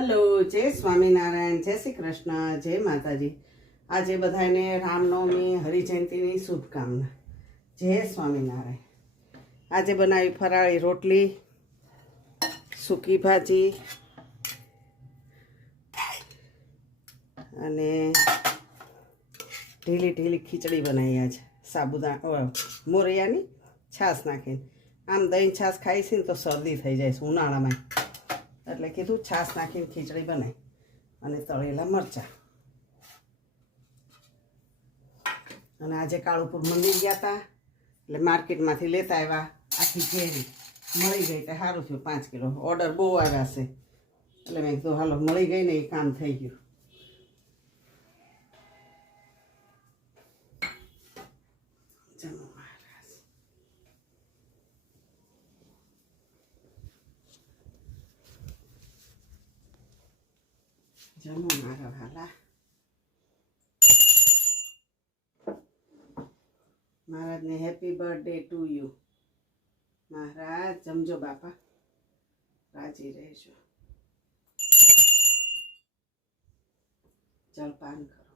हेलो जय स्वामीनारायण जय श्री कृष्ण जय माताजी। आज बधाने रामनवमी हरिजयंती शुभकामना। जय स्वामीनारायण। आज बनावी फराળી रोटली, सूकी भाजी અને ઢીલી ઢીલી ખીચડી બનાવી। आज સાબુદાણા મોરૈયાની છાશ નાખીને। આમ દહીં છાશ ખાઈ છે ને તો શરદી થઈ જાય છે ઉનાળામાં, એટલે કીધું છાશ નાખીને ખીચડી બનાવી અને તળેલા મરચાં। અને આજે કાળુપુર મંદિર ગયા હતા એટલે માર્કેટમાંથી લેતા આવ્યા આખી કેરી મળી ગઈ તો સારું થયું। 5 કિલો ઓર્ડર બહુ આવ્યા છે એટલે મેં કીધું હાલો મળી ગઈ ને એ કામ થઈ ગયું। જમો મહારાજ, જમો મારા વાલા। મહારાજને હેપી બર્થડે ટુ યુ। મહારાજ જમજો બાપા, રાજી રહેજો, જલપાન કરો।